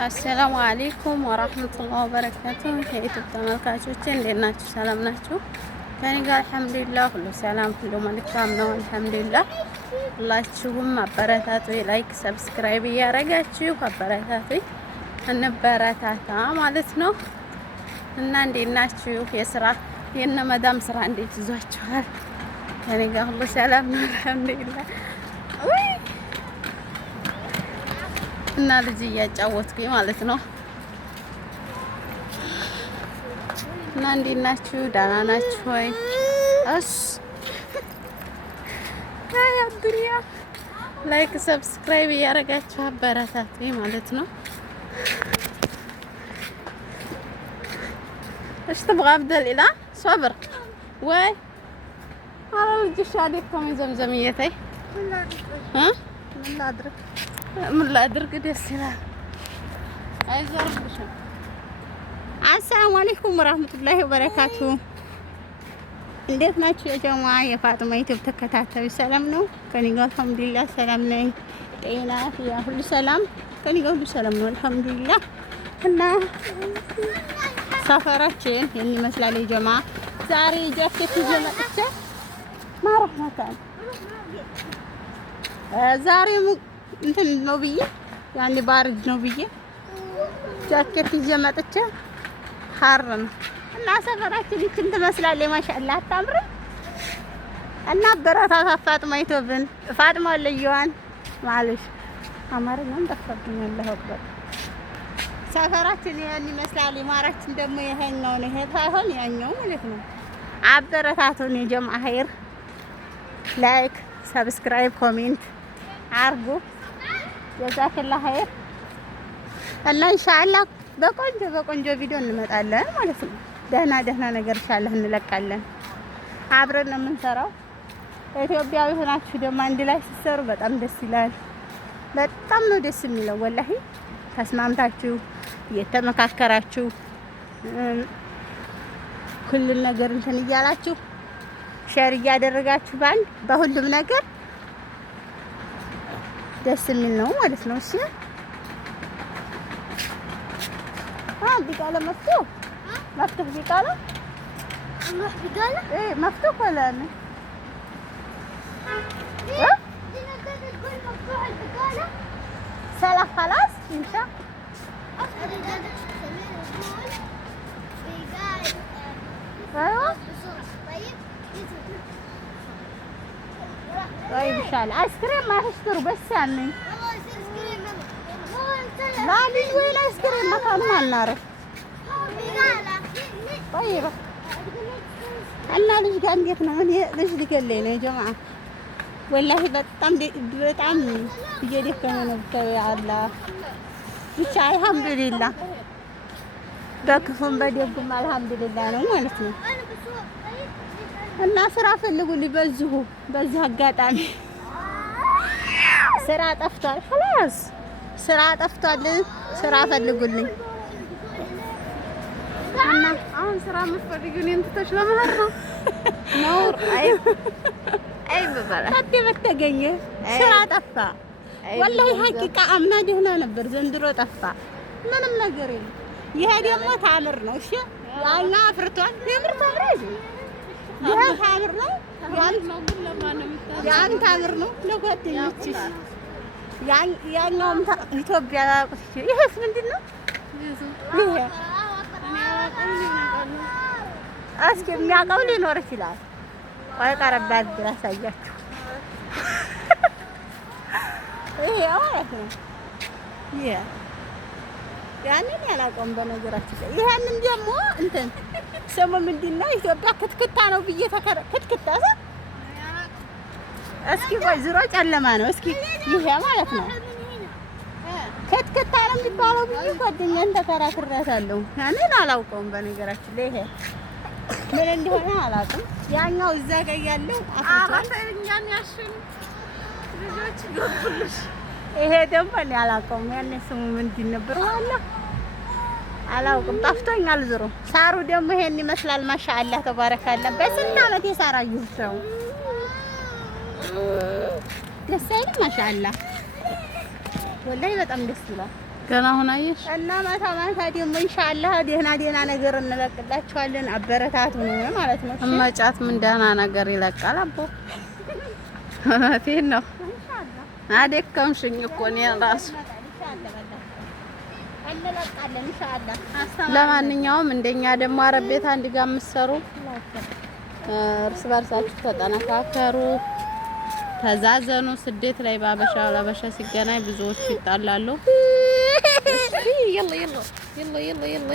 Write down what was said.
አሰላሙ አለይኩም ወራህመቱላሂ ወበረካቱ። የዩቲዩብ ተመልካቾቼ እንዴት ናችሁ? ሰላም ናችሁ? ከኔ ጋር አልሐምዱሊላህ ሁሉ ሰላም፣ ሁሉ መልካም ነው። አልሐምዱሊላህ። ሁላችሁም አበረታቱ፣ ላይክ ሰብስክራይብ እያደረጋችሁ አበረታቱ፣ እንበረታታ ማለት ነው። እና እንዴት ናችሁ? የስራ የነ መዳም ስራ እንዴት ይዟችኋል? ከኔ ጋር ሁሉ ሰላም ነው አልሐምዱሊላህ። እና ልጅ እያጫወትኩኝ ማለት ነው። እና እንዴት ናችሁ? ደህና ናችሁ ወይ? አይ አዱንያ ላይክ ሰብስክራይብ እያደረጋችሁ አበረታቱኝ ማለት ነው። ايش تبغى ابدا الى صبر وي على الجيش عليكم زمزميتي ها من لا ادرك ديس ይላል። አይዞርሽ። አሰላሙ አለይኩም ወራህመቱላሂ ወበረካቱ። እንዴት ናችሁ የጀማ የፋጡማ ዩቲዩብ ተከታታዩ? ሰላም ነው ከኔ ጋር አልሐምዱሊላህ ሰላም ነኝ። ጤና ያ ሁሉ ሰላም ከኔ ጋር ሁሉ ሰላም ነው አልሐምዱሊላህ። እና ሰፈራችን ይህን ይመስላል የጀማ። ዛሬ ጃኬት ይዤ መጥቼ ማረህመታን ዛሬ እንትን ነው ብዬ ያኔ ባርድ ነው ብዬ ጃኬት ይዤ መጥቼ ሐር ነው እና ሰፈራችን ይችን ትመስላለች። ማሻአላህ አታምርም? እና በረታታ ፋጡማ ዩቲዩብን ፋጡማ ለየዋን ማለሽ አማርኛም ጠፋብኝ። አላህ ሰፈራችን ይሄን ይመስላል። ማራችን ደግሞ ይሄኛው ነው። ይሄ ሳይሆን ያኛው ማለት ነው። አበረታቱን የጀማ ኸይር። ላይክ ሰብስክራይብ ኮሜንት አርጉ። ጀዛከላህ ኸይር። እና ኢንሻአላህ በቆንጆ ቪዲዮ እንመጣለን ማለት ነው። ደህና ነገር ኢንሻአላህ እንለቃለን። አብረን ነው የምንሰራው። ኢትዮጵያዊ ሆናችሁ ደግሞ አንድ ላይ ሲሰሩ በጣም ደስ ይላል። በጣም ነው ደስ የሚለው ወላሂ። ተስማምታችሁ የተመካከራችሁ ሁሉን ነገር እንትን እያላችሁ ሼር እያደረጋችሁ ባንድ በሁሉም ነገር ደስ የሚል ነው ማለት ነው። እሺ ቢቃለ መፍቱህ ቢቃለ الله ቢቃለ መፍቱህ ولا انا سلام خلاص يمشى طيب شال ايس كريم ما تشتروا بس يعني لا لي وين ايس كريم مكان ما نعرف طيب انا ليش قاعد نقول ليش قال لي يا جماعه والله በጣም እየደከመ ነው ያላ ብቻ አልሐምዱሊላህ። በክፉም በደጉም አልሐምዱሊላህ ነው ማለት ነው። እና ስራ ፈልጉልኝ በዚሁ አጋጣሚ ስራ ጠፍቷል። خلاص ስራ ጠፍቷል። ስራ ፈልጉልኝ። እና አሁን ስራ የምትፈልጊው እኔን ትተሽ ለመሄድ ነው? ነውር አይ በባላ ታዲያ በተገኘ ስራ ጠፋ። ወላሂ ሀቂቃ አምና ደህና ነበር፣ ዘንድሮ ጠፋ። ምንም ነገር የለም። ይሄ ደግሞ ታምር ነው። እሺ ያኛ አፍርቷል። የምር ታምር ነው። ይሄ ታምር ነው። ያን ታምር ነው ለጓደኞችሽ። ያኛውም ኢትዮጵያ ይሄስ ምንድን ነው? ይሄ እስኪ የሚያውቀው ሊኖር ይችላል። ቆይ ቀረብ አድርጌ ላሳያችሁ። ይሄ ማለት ነው። ያንን ያላውቀውም በነገራችን ላይ ይሄንን ደግሞ እንትን ስሙ ምንድን ነው? ኢትዮጵያ ክትክታ ነው ብዬ ክትክታ እስኪ ቆይ ዝሮ ጨለማ ነው። እስኪ ይሄ ማለት ነው ክትክታ ነው የሚባለው ብዬ ጓደኛዬን ተከራክሬያታለሁ። ያንን አላውቀውም በነገራችን ላይ ይሄ ምን እንደሆነ አላውቅም። ያኛው እዛ ጋር ያለው አፍሪካኛን ያሽን ልጆች ይወጡልሽ። ይሄ ደግሞ እኔ አላውቀውም። ያኔ ስሙ ምንድን ነበር? ዋላ አላውቅም፣ ጠፍቶኛል። ዝሮ ሳሩ ደግሞ ይሄን ይመስላል። ማሻአላህ ተባረካላ። በስንት ዓመት የሳራዩት ሰው ደስ አይልም? ማሻአላህ ወላሂ በጣም ደስ ይላል። ገና አሁን አየሽ። እና ማታ ማታ ደግሞ ኢንሻአላህ ደህና ነገር እንለቅላችኋለን። አበረታቱ ነው ማለት ነው። እመጫት ምን ደህና ነገር ይለቃል አቦ። እውነቴን ነው። አደከምሽኝ እኮ እኔ እራሱ። እንለቃለን ኢንሻአላህ። ለማንኛውም እንደኛ ደግሞ አረብ ቤት አንድ ጋር የምትሰሩ እርስ በርሳችሁ ተጠነካከሩ፣ ተዛዘኑ። ስደት ላይ ባበሻ ለበሻ ሲገናኝ ብዙዎቹ ይጣላሉ። يلا يلا يلا يلا يلا يلا